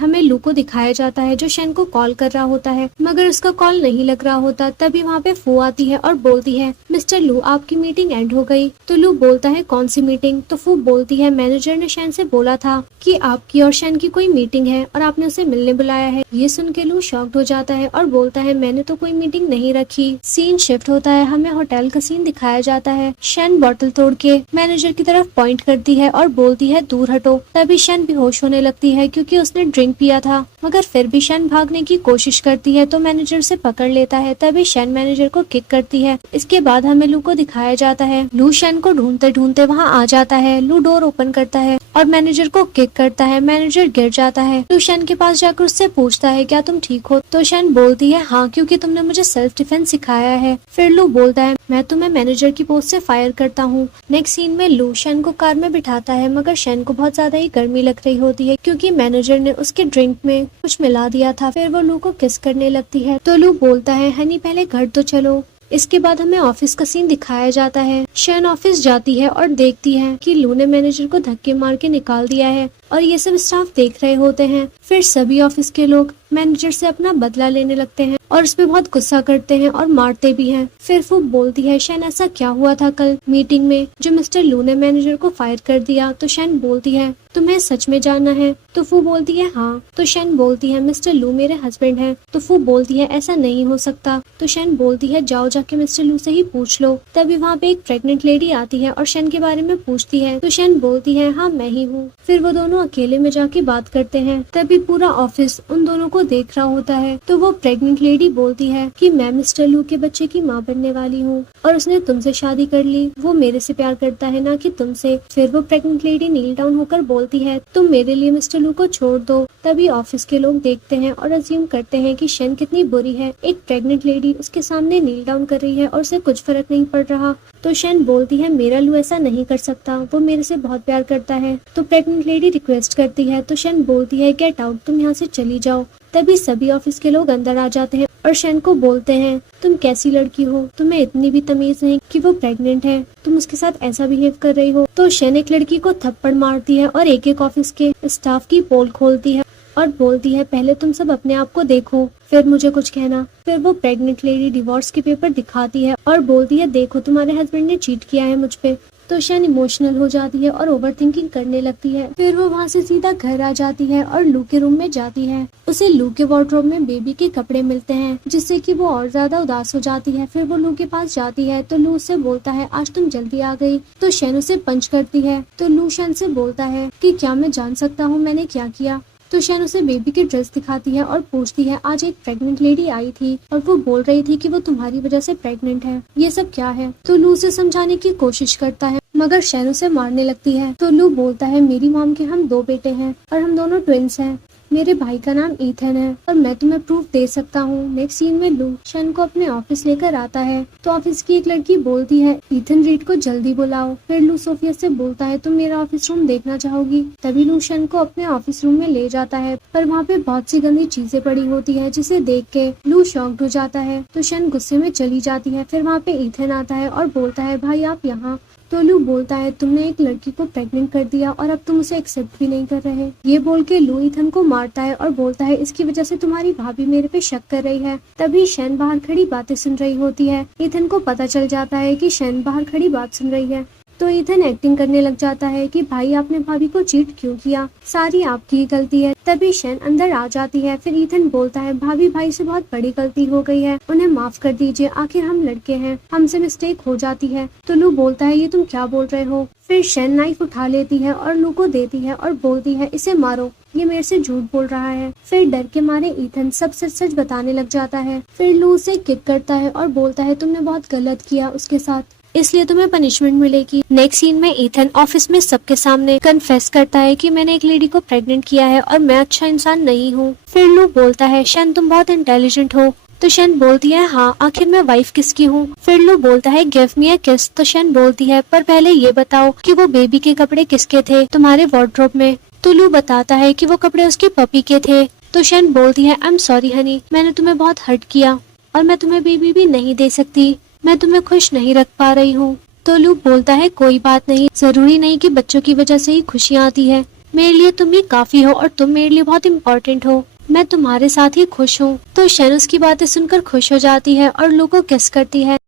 हमें लू को दिखाया जाता है जो शन को कॉल कर रहा होता है, मगर उसका कॉल नहीं लग रहा होता। तभी वहाँ पे फू आती है और बोलती है, मिस्टर लू आपकी मीटिंग एंड हो गई। तो लू बोलता है, कौन सी मीटिंग? तो फू बोलती है, मैनेजर ने शन से बोला था कि आपकी और शन की कोई मीटिंग है और आपने उसे मिलने बुलाया है। ये सुन के लू शॉक्ड हो जाता है और बोलता है, मैंने तो कोई मीटिंग नहीं रखी। सीन शिफ्ट होता है, हमें होटल का सीन दिखाया जाता है। शन बॉटल तोड़ के मैनेजर की तरफ पॉइंट करती है और बोलती है, दूर हटो। तभी शन बेहोश होने लगती है क्योंकि उसने ड्रिंक पिया था, मगर फिर भी शन भागने की कोशिश करती है तो मैनेजर उसे पकड़ लेता है। तभी शन मैनेजर को किक करती है। इसके बाद हमें लू को दिखाया जाता है। लू शन को ढूंढते ढूंढते वहाँ आ जाता है। लू डोर ओपन करता है और मैनेजर को किक करता है। मैनेजर गिर जाता है। लू शन के पास जाकर उससे पूछता है, क्या तुम ठीक हो? तो शन बोलती है, हाँ, क्योंकि तुमने मुझे सेल्फ डिफेंस सिखाया है। फिर लू बोलता है, मैं तुम्हें मैनेजर की पोस्ट से फायर करता हूँ। नेक्स्ट सीन में लू शन को कार में बिठाता है, मगर शन को बहुत ज्यादा ही गर्मी लग रही होती है क्योंकि मैनेजर ने उसके ड्रिंक में कुछ मिला दिया था। फिर वो लू को किस करने लगती है तो लू बोलता है, हनी पहले घर तो चलो। इसके बाद हमें ऑफिस का सीन दिखाया जाता है। शन ऑफिस जाती है और देखती है कि लू ने मैनेजर को धक्के मार के निकाल दिया है और ये सब स्टाफ देख रहे होते हैं। फिर सभी ऑफिस के लोग मैनेजर से अपना बदला लेने लगते हैं और उस पे बहुत गुस्सा करते हैं और मारते भी हैं। फिर वो बोलती है, शन ऐसा क्या हुआ था कल मीटिंग में जो मिस्टर लू ने मैनेजर को फायर कर दिया? तो शन बोलती है, तुम्हें सच में जानना है? तो वो बोलती है, हाँ। तो शन बोलती है, मिस्टर लू मेरे हस्बैंड हैं। तो वो बोलती है, ऐसा नहीं हो सकता। तो शन बोलती है, जाओ जाके मिस्टर लू से ही पूछ लो। तभी वहाँ पे एक प्रेग्नेंट लेडी आती है और शन के बारे में पूछती है। तो शन बोलती है, हाँ मैं ही हूँ। फिर वो दोनों अकेले में जाके बात करते हैं। तभी पूरा ऑफिस उन दोनों को देख रहा होता है। तो वो प्रेग्नेंट लेडी बोलती है कि मैं मिस्टर लू के बच्चे की माँ बनने वाली हूँ और उसने तुमसे शादी कर ली। वो मेरे से प्यार करता है, ना कि तुमसे। फिर वो प्रेग्नेंट लेडी नील डाउन होकर बोलती है, तुम मेरे लिए मिस्टर लू को छोड़ दो। तभी ऑफिस के लोग देखते हैं और अज्यूम करते हैं कि शन कितनी बुरी है। एक प्रेग्नेंट लेडी उसके सामने नील डाउन कर रही है और उसे कुछ फर्क नहीं पड़ रहा। तो शन बोलती है, मेरा लू ऐसा नहीं कर सकता, वो मेरे से बहुत प्यार करता है। तो प्रेग्नेंट लेडी रिक्वेस्ट करती है। तो शन बोलती है, गेट आउट, तुम यहाँ से चली जाओ। तभी सभी ऑफिस के लोग अंदर आ जाते हैं और शन को बोलते हैं, तुम कैसी लड़की हो, तुम्हें इतनी भी तमीज नहीं कि वो प्रेग्नेंट है, तुम उसके साथ ऐसा बिहेव कर रही हो। तो शन एक लड़की को थप्पड़ मारती है और एक ऑफिस के स्टाफ की पोल खोलती है और बोलती है, पहले तुम सब अपने आप को देखो, फिर मुझे कुछ कहना। फिर वो प्रेग्नेंट लेडी डिवोर्स के पेपर दिखाती है और बोलती है, देखो तुम्हारे हस्बैंड ने चीट किया है मुझ पे। तो शन इमोशनल हो जाती है और ओवर थिंकिंग करने लगती है। फिर वो वहाँ से सीधा घर आ जाती है और लू के रूम में जाती है। उसे लू के वार्डरोब में बेबी के कपड़े मिलते हैं, जिससे कि वो और ज्यादा उदास हो जाती है। फिर वो लू के पास जाती है तो लू उससे बोलता है, आज तुम जल्दी आ गई। तो शन उसे पंच करती है। तो लू शन से बोलता है कि क्या मैं जान सकता हूँ मैंने क्या किया? तो शन उसे बेबी की ड्रेस दिखाती है और पूछती है, आज एक प्रेग्नेंट लेडी आई थी और वो बोल रही थी कि वो तुम्हारी वजह से प्रेग्नेंट है, ये सब क्या है? तो लू उसे समझाने की कोशिश करता है, मगर शन उसे मारने लगती है। तो लू बोलता है, मेरी मॉम के हम 2 बेटे हैं और हम दोनों ट्विंस हैं। मेरे भाई का नाम ईथन है और मैं तुम्हें प्रूफ दे सकता हूँ। नेक्स्ट सीन में लू शन को अपने ऑफिस लेकर आता है। तो ऑफिस की एक लड़की बोलती है, ईथन रीड को जल्दी बुलाओ। फिर लू सोफिया से बोलता है, तुम मेरा ऑफिस रूम देखना चाहोगी? तभी लू शन को अपने ऑफिस रूम में ले जाता है, पर वहाँ पे बहुत सी गंदी चीजें पड़ी होती है, जिसे देख के लू शॉक्ड हो जाता है। तो शन गुस्से में चली जाती है। फिर वहाँ पे ईथन आता है और बोलता है, भाई आप यहाँ। तो लू बोलता है, तुमने एक लड़की को प्रेग्नेंट कर दिया और अब तुम उसे एक्सेप्ट भी नहीं कर रहे। ये बोल के लू ईथन को मारता है और बोलता है, इसकी वजह से तुम्हारी भाभी मेरे पे शक कर रही है। तभी शन बाहर खड़ी बातें सुन रही होती है। ईथन को पता चल जाता है कि शन बाहर खड़ी बात सुन रही है। तो ईथन एक्टिंग करने लग जाता है कि भाई आपने भाभी को चीट क्यों किया, सारी आपकी ही गलती है। तभी शन अंदर आ जाती है। फिर ईथन बोलता है, भाभी भाई से बहुत बड़ी गलती हो गई है, उन्हें माफ कर दीजिए, आखिर हम लड़के हैं, हमसे मिस्टेक हो जाती है। तो लू बोलता है, ये तुम क्या बोल रहे हो? फिर शन नाइफ उठा लेती है और लू को देती है और बोलती है, इसे मारो, ये मेरे से झूठ बोल रहा है। फिर डर के मारे ईथन सब सच सच बताने लग जाता है। फिर लू उसे किक करता है और बोलता है, तुमने बहुत गलत किया उसके साथ, इसलिए तुम्हें पनिशमेंट मिलेगी। नेक्स्ट सीन में ईथन ऑफिस में सबके सामने कन्फेस करता है कि मैंने एक लेडी को प्रेग्नेंट किया है और मैं अच्छा इंसान नहीं हूँ। फिर लू बोलता है, शन तुम बहुत इंटेलिजेंट हो। तो शन बोलती है, हाँ, आखिर मैं वाइफ किसकी हूँ? फिर लू बोलता है, गिव मी अ किस। तो शन बोलती है, पर पहले ये बताओ कि वो बेबी के कपड़े किसके थे तुम्हारे वार्डरोब में? तो लू बताता है कि वो कपड़े उसके पपी के थे। तो शन बोलती है, आई एम सॉरी हनी, मैंने तुम्हें बहुत हर्ट किया और मैं तुम्हें बेबी भी नहीं दे सकती, मैं तुम्हें खुश नहीं रख पा रही हूँ। तो लू बोलता है, कोई बात नहीं, जरूरी नहीं कि बच्चों की वजह से ही खुशियाँ आती है, मेरे लिए तुम ही काफी हो और तुम मेरे लिए बहुत इम्पोर्टेंट हो। मैं तुम्हारे साथ ही खुश हूँ। तो शन उसकी बातें सुनकर खुश हो जाती है और लू को किस करती है।